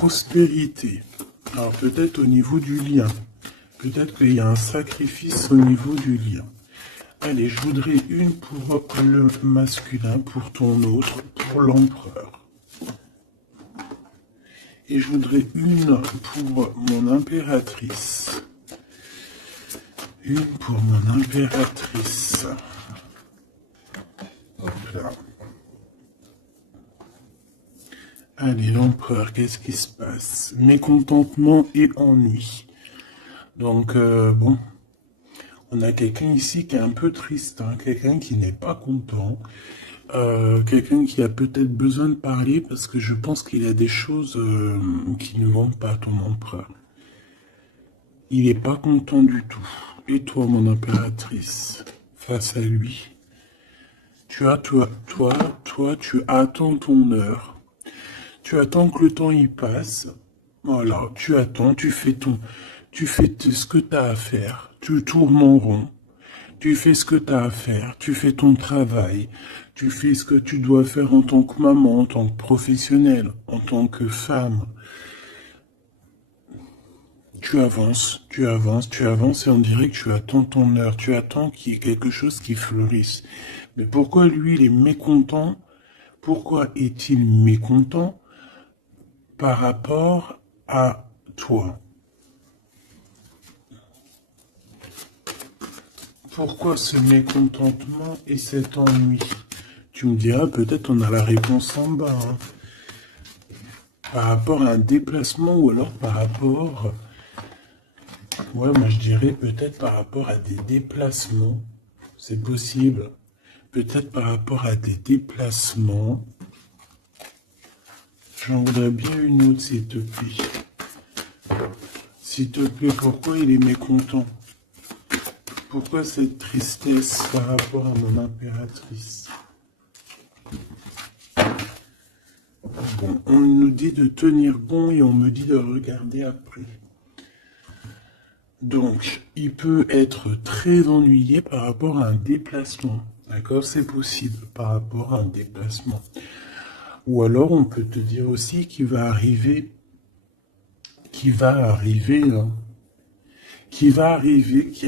prospérité. Alors peut-être au niveau du lien. Peut-être qu'il y a un sacrifice au niveau du lien. Allez, je voudrais une pour le masculin, pour ton autre, pour l'empereur. Et je voudrais une pour mon impératrice. Une pour mon impératrice. Hop là. Allez, l'empereur, qu'est-ce qui se passe? Mécontentement et ennui. Donc, bon, on a quelqu'un ici qui est un peu triste, hein, quelqu'un qui n'est pas content, quelqu'un qui a peut-être besoin de parler parce que je pense qu'il y a des choses qui ne vont pas à ton empereur. Il n'est pas content du tout. Et toi, mon impératrice, face à lui, tu attends ton heure. Tu attends que le temps y passe. Voilà, tu attends, tu fais ce que tu as à faire. Tu tournes en rond. Tu fais ce que tu as à faire. Tu fais ton travail. Tu fais ce que tu dois faire en tant que maman, en tant que professionnelle, en tant que femme. Tu avances et on dirait que tu attends ton heure. Tu attends qu'il y ait quelque chose qui fleurisse. Mais pourquoi lui, il est mécontent? Pourquoi est-il mécontent par rapport à toi? Pourquoi ce mécontentement et cet ennui? Tu me diras, peut-être on a la réponse en bas. Hein. Par rapport à un déplacement ou alors par rapport... Ouais, moi je dirais peut-être par rapport à des déplacements. C'est possible. Peut-être par rapport à des déplacements. J'en voudrais bien une autre, s'il te plaît. S'il te plaît, pourquoi il est mécontent? Pourquoi cette tristesse par rapport à mon impératrice? Bon, on nous dit de tenir bon et on me dit de regarder après. Donc, il peut être très ennuyé par rapport à un déplacement. D'accord? C'est possible par rapport à un déplacement. Ou alors, on peut te dire aussi qu'il va arriver, qu'il y a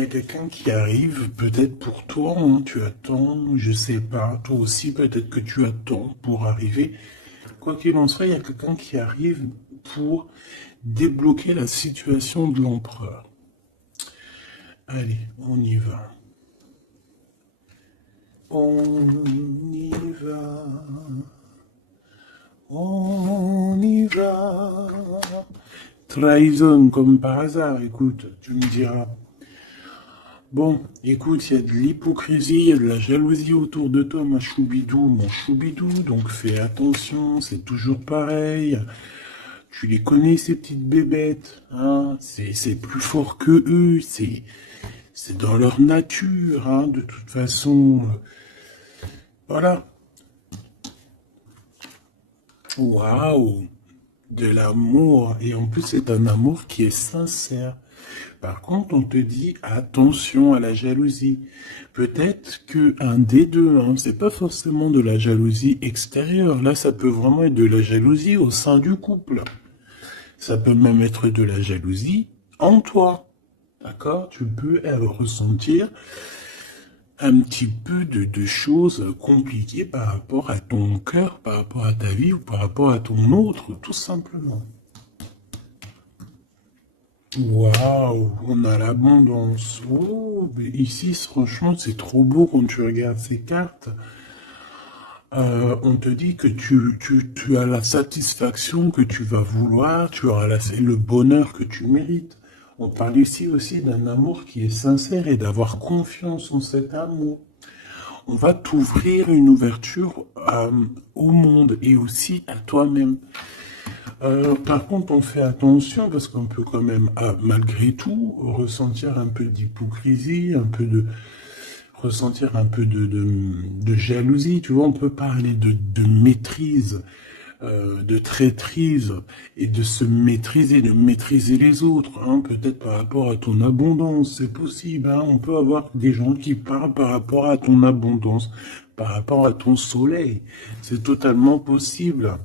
quelqu'un qui arrive, peut-être pour toi, hein, tu attends, je sais pas, toi aussi, peut-être que tu attends pour arriver. Quoi qu'il en soit, il y a quelqu'un qui arrive pour débloquer la situation de l'empereur. Allez, on y va. On y va. On y va. Trahison, comme par hasard, écoute, tu me diras. Bon, écoute, il y a de l'hypocrisie, il y a de la jalousie autour de toi, mon choubidou, donc fais attention, c'est toujours pareil. Tu les connais, ces petites bébêtes, hein, c'est plus fort que eux, c'est dans leur nature, hein, de toute façon. Voilà. Waouh, de l'amour, et en plus c'est un amour qui est sincère. Par contre, on te dit attention à la jalousie. Peut-être que un des deux, hein, c'est pas forcément de la jalousie extérieure. Là, ça peut vraiment être de la jalousie au sein du couple. Ça peut même être de la jalousie en toi. D'accord? Tu peux ressentir un petit peu de choses compliquées par rapport à ton cœur, par rapport à ta vie ou par rapport à ton autre, tout simplement. Waouh, on a l'abondance. Oh, mais ici, franchement, c'est trop beau quand tu regardes ces cartes. On te dit que tu as la satisfaction que tu vas vouloir, tu auras le bonheur que tu mérites. On parle ici aussi d'un amour qui est sincère et d'avoir confiance en cet amour. On va t'ouvrir une ouverture au monde et aussi à toi-même. Par contre, on fait attention parce qu'on peut quand même, malgré tout, ressentir un peu d'hypocrisie, ressentir un peu de jalousie. Tu vois, on peut parler de maîtrise, de traîtrise et de se maîtriser, de maîtriser les autres. Hein, peut-être par rapport à ton abondance, c'est possible. Hein, on peut avoir des gens qui parlent par rapport à ton abondance, par rapport à ton soleil. C'est totalement possible.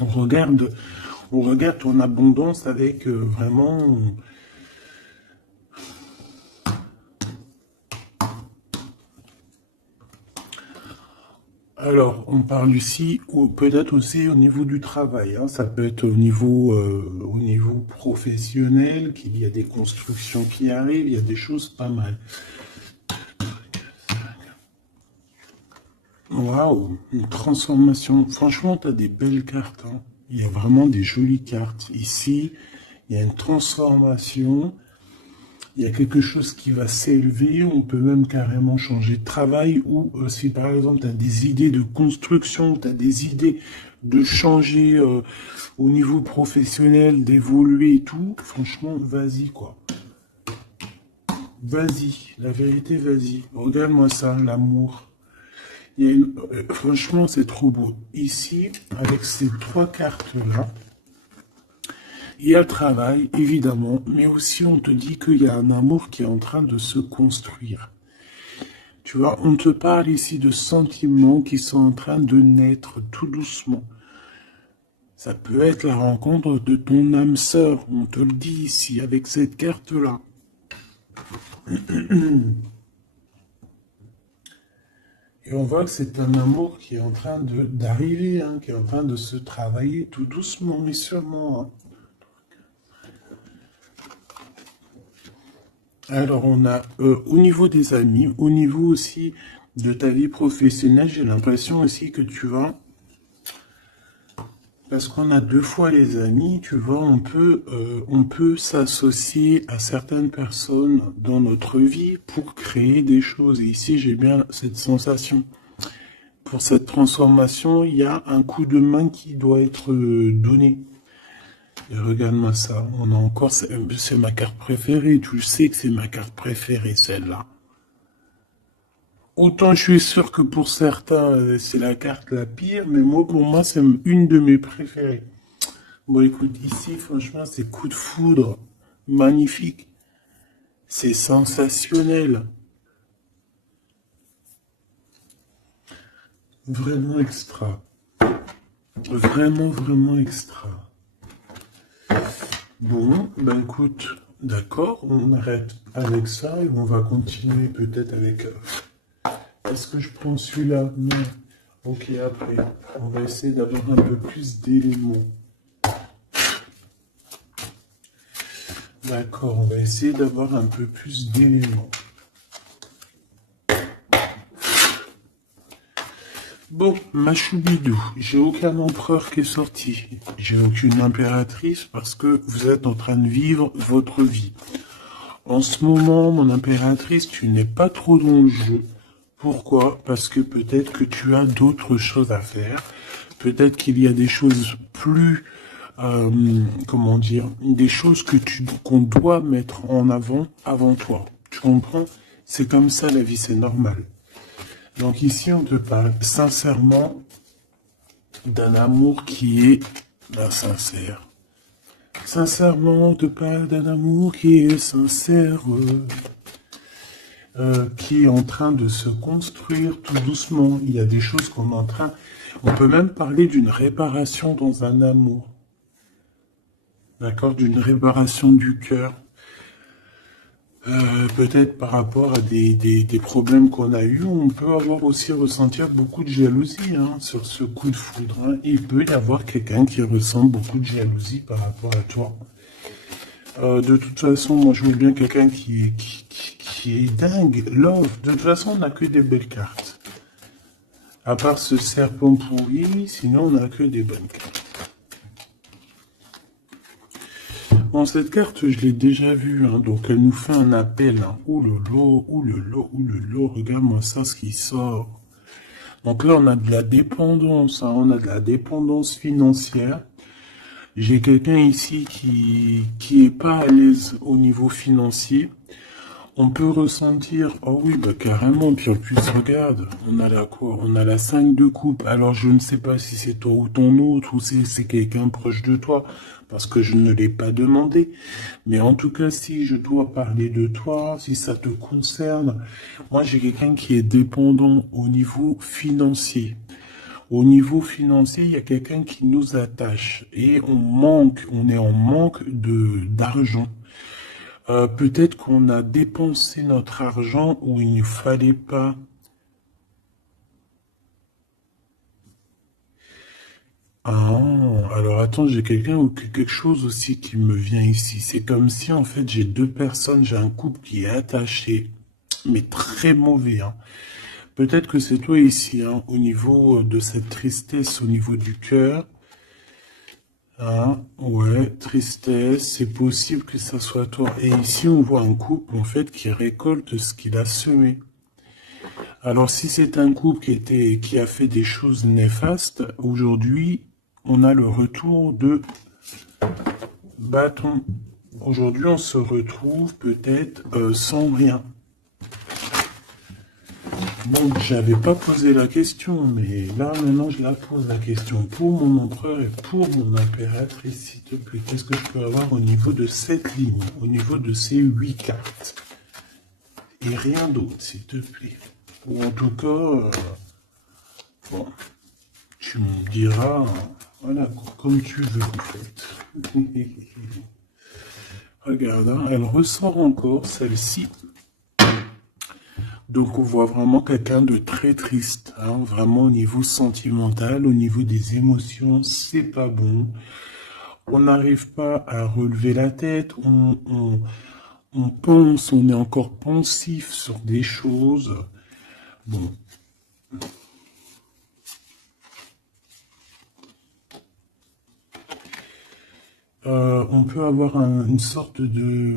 On regarde On regarde ton abondance avec vraiment... Alors, on parle ici, ou peut-être aussi au niveau du travail, hein. Ça peut être au niveau professionnel, qu'il y a des constructions qui arrivent, il y a des choses pas mal. Waouh, une transformation. Franchement, tu as des belles cartes, hein. Il y a vraiment des jolies cartes. Ici, il y a une transformation. Il y a quelque chose qui va s'élever, on peut même carrément changer de travail, ou si par exemple tu as des idées de construction, tu as des idées de changer au niveau professionnel, d'évoluer et tout, franchement, vas-y quoi. Vas-y, la vérité, vas-y. Regarde-moi ça, l'amour. Franchement, c'est trop beau. Ici, avec ces trois cartes-là, il y a le travail, évidemment, mais aussi on te dit qu'il y a un amour qui est en train de se construire. Tu vois, on te parle ici de sentiments qui sont en train de naître tout doucement. Ça peut être la rencontre de ton âme sœur, on te le dit ici, avec cette carte-là. Et on voit que c'est un amour qui est en train d'arriver, hein, qui est en train de se travailler tout doucement, mais sûrement. Hein. Alors, on a au niveau des amis, au niveau aussi de ta vie professionnelle, j'ai l'impression aussi que tu vas... Parce qu'on a deux fois les amis, tu vois, on peut s'associer à certaines personnes dans notre vie pour créer des choses. Et ici, j'ai bien cette sensation. Pour cette transformation, il y a un coup de main qui doit être donné. Et regarde-moi ça, on a encore, c'est ma carte préférée, tu sais que c'est ma carte préférée, celle-là. Autant je suis sûr que pour certains, c'est la carte la pire, mais moi, pour moi, c'est une de mes préférées. Bon, écoute, ici, franchement, c'est coup de foudre, magnifique. C'est sensationnel. Vraiment extra. Vraiment, vraiment extra. Bon, ben écoute, d'accord, on arrête avec ça et on va continuer peut-être avec... Est-ce que je prends celui-là? Non. Ok, après, on va essayer d'avoir un peu plus d'éléments. D'accord, on va essayer d'avoir un peu plus d'éléments. Bon, ma choubidou, j'ai aucun empereur qui est sorti. J'ai aucune impératrice parce que vous êtes en train de vivre votre vie. En ce moment, mon impératrice, tu n'es pas trop dans le jeu. Pourquoi? Parce que peut-être que tu as d'autres choses à faire. Peut-être qu'il y a des choses plus, comment dire, des choses qu'on doit mettre en avant toi. Tu comprends? C'est comme ça la vie, c'est normal. Donc ici, on te parle sincèrement d'un amour qui est sincère. Sincèrement, on te parle d'un amour qui est sincère, qui est en train de se construire tout doucement. Il y a des choses qu'on est en train... On peut même parler d'une réparation dans un amour. D'accord? D'une réparation du cœur. Peut-être par rapport à des problèmes qu'on a eus, on peut avoir aussi ressentir beaucoup de jalousie hein, sur ce coup de foudre. Hein. Il peut y avoir quelqu'un qui ressent beaucoup de jalousie par rapport à toi. De toute façon, moi je vois bien quelqu'un qui est dingue, love. De toute façon, on n'a que des belles cartes. À part ce serpent pourri, sinon on n'a que des bonnes cartes. Bon, cette carte, je l'ai déjà vue, hein, donc elle nous fait un appel. Hein. Ouh le lot, regarde-moi ça, ce qui sort. Donc là, on a de la dépendance, hein, on a de la dépendance financière. J'ai quelqu'un ici qui est pas à l'aise au niveau financier. On peut ressentir, oh oui, bah carrément, puis en plus, regarde, on a la quoi? On a la 5 de coupe. Alors, je ne sais pas si c'est toi ou ton autre, ou c'est quelqu'un proche de toi, parce que je ne l'ai pas demandé. Mais en tout cas, si je dois parler de toi, si ça te concerne, moi, j'ai quelqu'un qui est dépendant au niveau financier. Au niveau financier, il y a quelqu'un qui nous attache et on est en manque d'argent. Peut-être qu'on a dépensé notre argent où il ne fallait pas. Ah, alors attends, j'ai quelqu'un ou quelque chose aussi qui me vient ici. C'est comme si en fait j'ai deux personnes, j'ai un couple qui est attaché, mais très mauvais, hein. Peut-être que c'est toi ici, hein, au niveau de cette tristesse, au niveau du cœur. Hein, ouais, tristesse, c'est possible que ça soit toi. Et ici, on voit un couple, en fait, qui récolte ce qu'il a semé. Alors, si c'est un couple qui a fait des choses néfastes, aujourd'hui, on a le retour de bâton. Aujourd'hui, on se retrouve peut-être sans rien. Bon, j'avais pas posé la question, mais là, maintenant, je la pose la question pour mon empereur et pour mon impératrice, s'il te plaît. Qu'est-ce que je peux avoir au niveau de cette ligne, au niveau de ces 8 cartes? Et rien d'autre, s'il te plaît. Ou en tout cas, bon, tu me diras, voilà, comme tu veux, en fait. Regarde, hein, elle ressort encore, celle-ci. Donc on voit vraiment quelqu'un de très triste, hein, vraiment au niveau sentimental, au niveau des émotions, c'est pas bon. On n'arrive pas à relever la tête, on pense, on est encore pensif sur des choses. Bon. On peut avoir une sorte de...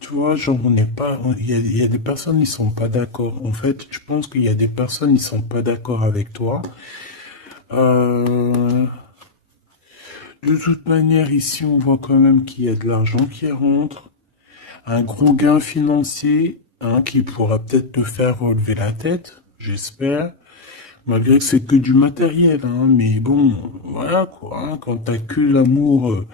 Tu vois, genre, on n'est pas... Il y a des personnes qui sont pas d'accord. En fait, je pense qu'il y a des personnes qui sont pas d'accord avec toi. De toute manière, ici, on voit quand même qu'il y a de l'argent qui rentre. Un gros gain financier, hein, qui pourra peut-être te faire relever la tête, j'espère. Malgré que c'est que du matériel, hein, mais bon, voilà quoi, hein, quand t'as que l'amour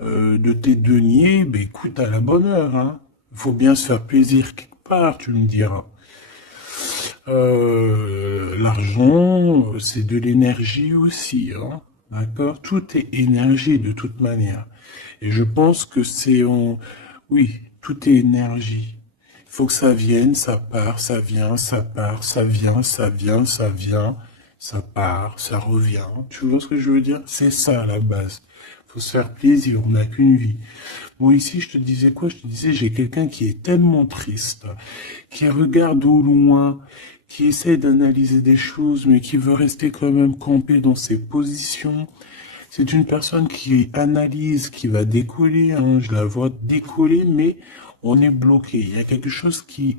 de tes deniers, ben écoute, à la bonne heure, hein. Faut bien se faire plaisir quelque part, tu me diras. L'argent, c'est de l'énergie aussi, hein. D'accord? Tout est énergie de toute manière. Et je pense que oui, tout est énergie. Il faut que ça vienne, ça part, ça vient, ça part, ça vient, ça vient, ça vient, ça part, ça revient. Tu vois ce que je veux dire? C'est ça à la base. Faut se faire plaisir, on n'a qu'une vie. Bon, ici, je te disais quoi? Je te disais, j'ai quelqu'un qui est tellement triste, qui regarde au loin, qui essaie d'analyser des choses, mais qui veut rester quand même campé dans ses positions. C'est une personne qui analyse, qui va décoller, hein, je la vois décoller, mais on est bloqué. Il y a quelque chose qui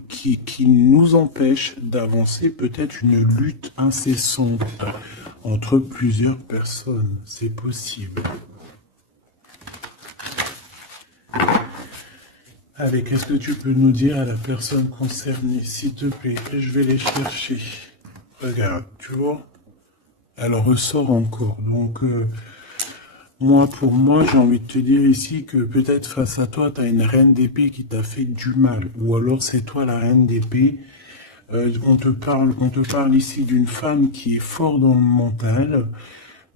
nous empêche d'avancer, peut-être une lutte incessante entre plusieurs personnes. C'est possible. Allez, qu'est-ce que tu peux nous dire à la personne concernée, s'il te plaît? Je vais les chercher. Regarde, tu vois? Elle ressort encore. Donc, pour moi, j'ai envie de te dire ici que peut-être face à toi, tu as une reine d'épée qui t'a fait du mal. Ou alors c'est toi la reine d'épée. On te parle ici d'une femme qui est forte dans le mental.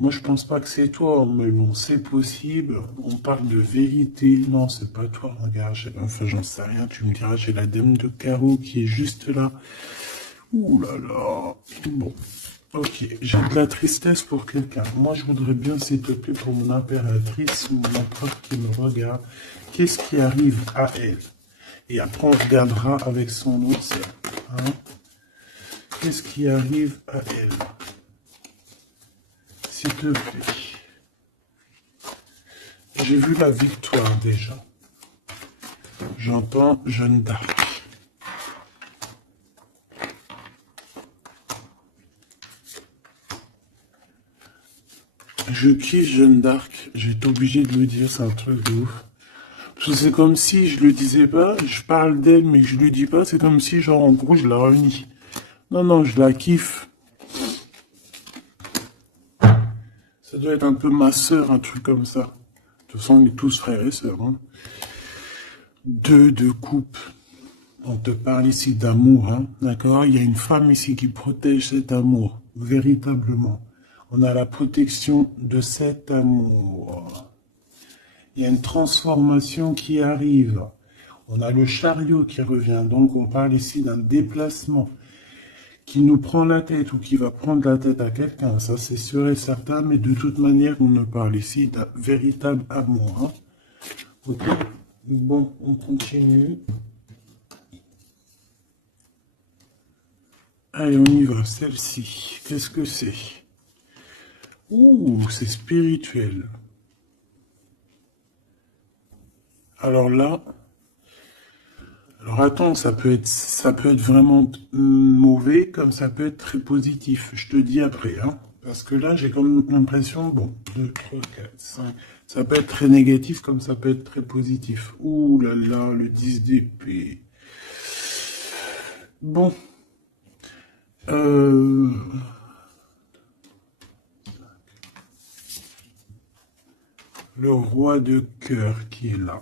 Moi, je pense pas que c'est toi, mais bon, c'est possible. On parle de vérité. Non, c'est pas toi. Regarde, enfin, j'en sais rien. Tu me diras, j'ai la dame de carreau qui est juste là. Ouh là là. Bon. Ok, j'ai de la tristesse pour quelqu'un. Moi, je voudrais bien, s'il te plaît, pour mon impératrice ou mon empereur qui me regarde, qu'est-ce qui arrive à elle? Et après, on regardera avec son autre cercle. Hein? Qu'est-ce qui arrive à elle? S'il te plaît. J'ai vu la victoire déjà. J'entends Jeanne d'Arc. Je kiffe Jeanne d'Arc. J'ai été obligé de le dire, c'est un truc de ouf. Parce que c'est comme si je le disais pas, je parle d'elle mais je le dis pas, c'est comme si genre en gros je la reunis. Non, non, je la kiffe. Ça doit être un peu ma sœur, un truc comme ça. De toute façon, on est tous frères et sœurs. Hein. Deux de coupe. On te parle ici d'amour, hein, d'accord? Il y a une femme ici qui protège cet amour. véritablement. On a la protection de cet amour. Il y a une transformation qui arrive. On a le chariot qui revient. Donc, on parle ici d'un déplacement qui nous prend la tête ou qui va prendre la tête à quelqu'un. Ça, c'est sûr et certain. Mais de toute manière, on ne parle ici d'un véritable amour. Hein. Ok. Bon, on continue. Allez, on y va. Celle-ci. Qu'est-ce que c'est? Ouh, c'est spirituel. Alors là, alors attends, ça peut être vraiment mauvais, comme ça peut être très positif. Je te dis après, hein. Parce que là, j'ai comme l'impression, bon, 2, 3, 4, 5. Ça peut être très négatif, comme ça peut être très positif. Ouh là là, le 10 d'épée. Bon. Le roi de cœur qui est là.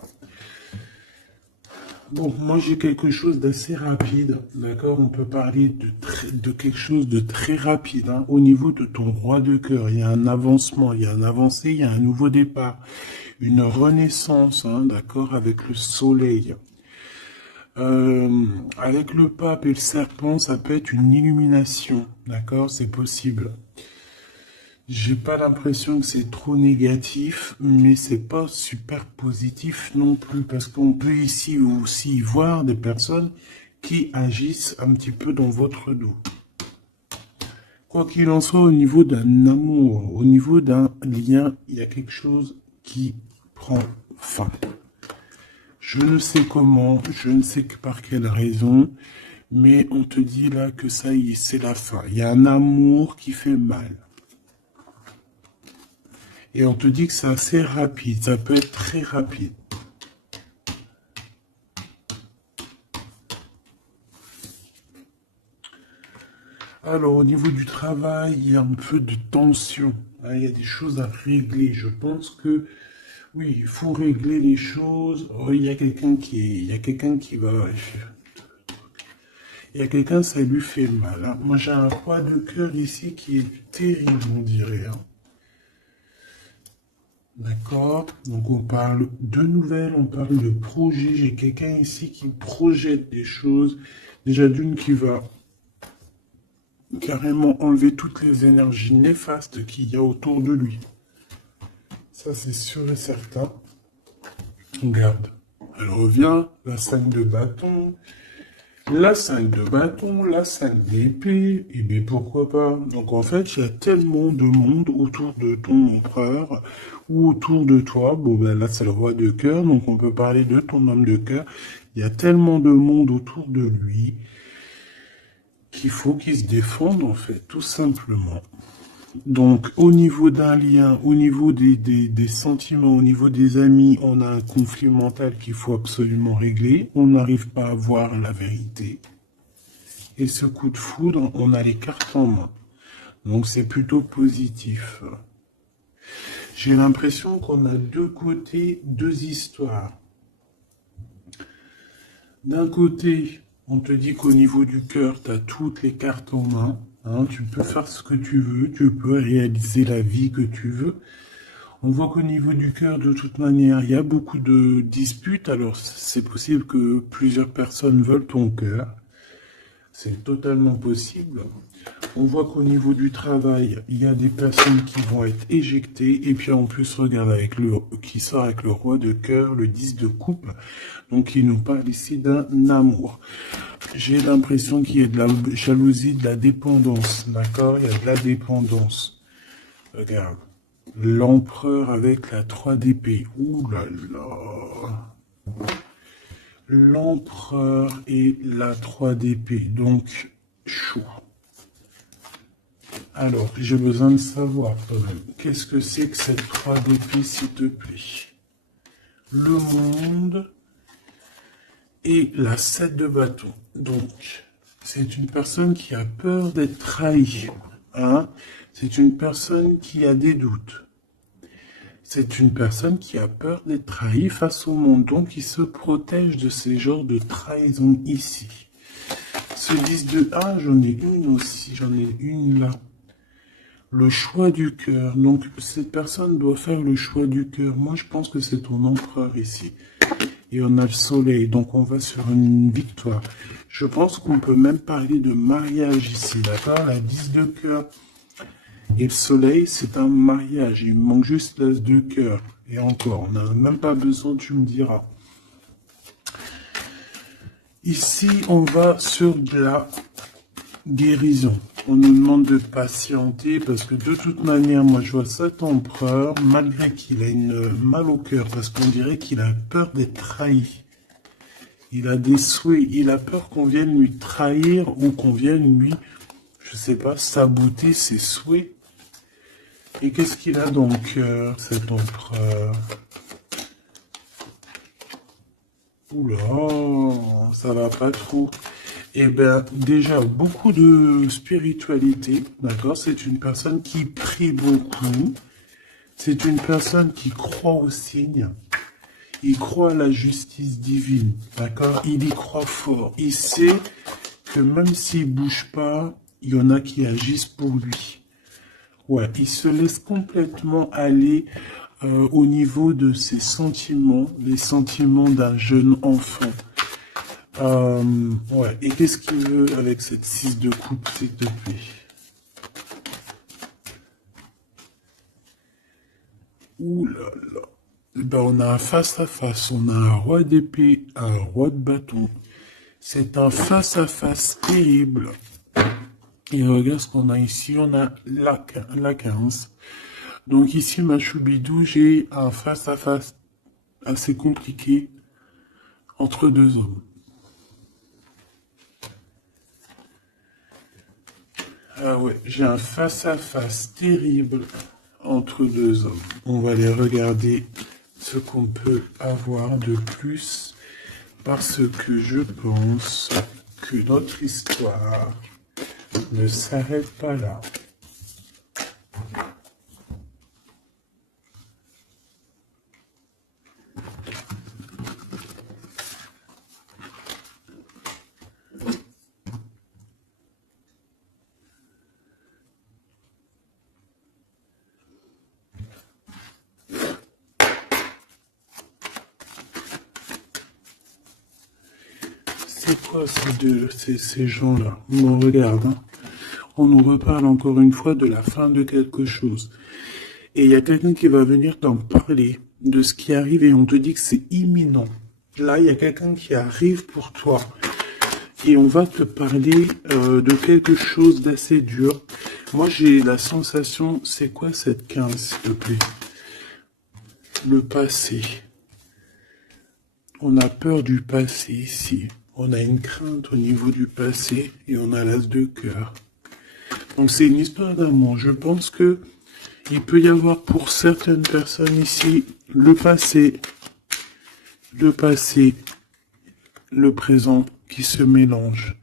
Bon, moi j'ai quelque chose d'assez rapide, d'accord? On peut parler de quelque chose de très rapide, hein. Au niveau de ton roi de cœur, il y a un avancement, il y a un avancé, il y a un nouveau départ, une renaissance, hein, d'accord, avec le soleil. Avec le pape et le serpent, ça peut être une illumination, d'accord? C'est possible. J'ai pas l'impression que c'est trop négatif, mais c'est pas super positif non plus, parce qu'on peut ici aussi voir des personnes qui agissent un petit peu dans votre dos. Quoi qu'il en soit, au niveau d'un amour, au niveau d'un lien, il y a quelque chose qui prend fin. Je ne sais comment, je ne sais que par quelle raison, mais on te dit là que ça y est, c'est la fin. Il y a un amour qui fait mal. Et on te dit que c'est assez rapide, ça peut être très rapide. Alors, au niveau du travail, il y a un peu de tension. Hein, il y a des choses à régler. Je pense que, oui, il faut régler les choses. Oh, il y a quelqu'un qui va... Il y a quelqu'un, ça lui fait mal. Hein. Moi, j'ai un roi de cœur ici qui est terrible, on dirait. Hein. D'accord, donc on parle de nouvelles, on parle de projets. J'ai quelqu'un ici qui projette des choses. Déjà d'une qui va carrément enlever toutes les énergies néfastes qu'il y a autour de lui. Ça c'est sûr et certain. Regarde, elle revient, la 5 de bâton, la 5 de bâton, la 5 d'épée, et bien pourquoi pas. Donc en fait, il y a tellement de monde autour de ton empereur, ou autour de toi. Bon ben là c'est le roi de cœur, donc on peut parler de ton homme de cœur. Il y a tellement de monde autour de lui, qu'il faut qu'il se défende en fait, tout simplement. Donc, au niveau d'un lien, au niveau des sentiments, au niveau des amis, on a un conflit mental qu'il faut absolument régler. On n'arrive pas à voir la vérité. Et ce coup de foudre, on a les cartes en main. Donc, c'est plutôt positif. J'ai l'impression qu'on a deux côtés, deux histoires. D'un côté, on te dit qu'au niveau du cœur, tu as toutes les cartes en main. Hein, tu peux faire ce que tu veux, tu peux réaliser la vie que tu veux. On voit qu'au niveau du cœur, de toute manière, il y a beaucoup de disputes. Alors, c'est possible que plusieurs personnes veulent ton cœur. C'est totalement possible. On voit qu'au niveau du travail, il y a des personnes qui vont être éjectées. Et puis en plus, regarde, qui sort avec le roi de cœur, le 10 de coupe. Donc, il nous parle ici d'un amour. J'ai l'impression qu'il y a de la jalousie, de la dépendance. D'accord? Il y a de la dépendance. Regarde. L'empereur avec la 3 d'épée. Ouh là là. L'empereur et la 3 d'épée. Donc, chaud. Alors, j'ai besoin de savoir quand même. Qu'est-ce que c'est que cette 3 d'épée, s'il te plaît? Le monde et la 7 de bâton. Donc, c'est une personne qui a peur d'être trahie. Hein? C'est une personne qui a des doutes. C'est une personne qui a peur d'être trahie face au monde. Donc, il se protège de ces genres de trahison ici. Ce 10 de... Ah, j'en ai une aussi. J'en ai une là. Le choix du cœur. Donc, cette personne doit faire le choix du cœur. Moi, je pense que c'est ton empereur ici. Et on a le soleil. Donc, on va sur une victoire. Je pense qu'on peut même parler de mariage ici, d'accord? La 10 de cœur et le soleil, c'est un mariage. Il me manque juste l'as de cœur. Et encore, on n'a même pas besoin, tu me diras. Ici, on va sur de la guérison. On nous demande de patienter parce que de toute manière, moi je vois cet empereur, malgré qu'il a une mal au cœur, parce qu'on dirait qu'il a peur d'être trahi. Il a des souhaits, il a peur qu'on vienne lui trahir ou qu'on vienne lui, je sais pas, saboter ses souhaits. Et qu'est-ce qu'il a dans le cœur, cet empereur? Oula, ça va pas trop. Eh bien, déjà, beaucoup de spiritualité, d'accord? C'est une personne qui prie beaucoup. C'est une personne qui croit aux signes. Il croit à la justice divine, d'accord? Il y croit fort. Il sait que même s'il bouge pas, il y en a qui agissent pour lui. Ouais, il se laisse complètement aller au niveau de ses sentiments, les sentiments d'un jeune enfant. Ouais, et qu'est-ce qu'il veut avec cette 6 de coupe, s'il te plaît? Ouh là là. Ben, on a un face-à-face, on a un roi d'épée, un roi de bâton. C'est un face-à-face terrible. Et regarde ce qu'on a ici, on a la 15. Donc ici, ma choubidou, j'ai un face-à-face assez compliqué entre deux hommes. Ah ouais, j'ai un face-à-face terrible entre deux hommes. On va aller regarder ce qu'on peut avoir de plus parce que je pense que notre histoire ne s'arrête pas là. C'est quoi ces gens-là? On regarde, hein. On nous reparle encore une fois de la fin de quelque chose. Et il y a quelqu'un qui va venir t'en parler de ce qui arrive et on te dit que c'est imminent. Là, il y a quelqu'un qui arrive pour toi. Et on va te parler de quelque chose d'assez dur. Moi, j'ai la sensation, c'est quoi cette 15, s'il te plaît? Le passé. On a peur du passé ici. On a une crainte au niveau du passé et on a l'as de cœur. Donc c'est une histoire d'amour. Je pense que il peut y avoir pour certaines personnes ici le passé, le présent qui se mélangent.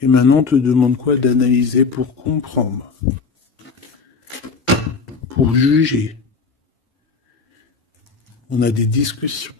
Et maintenant on te demande quoi? D'analyser pour comprendre, pour juger. On a des discussions.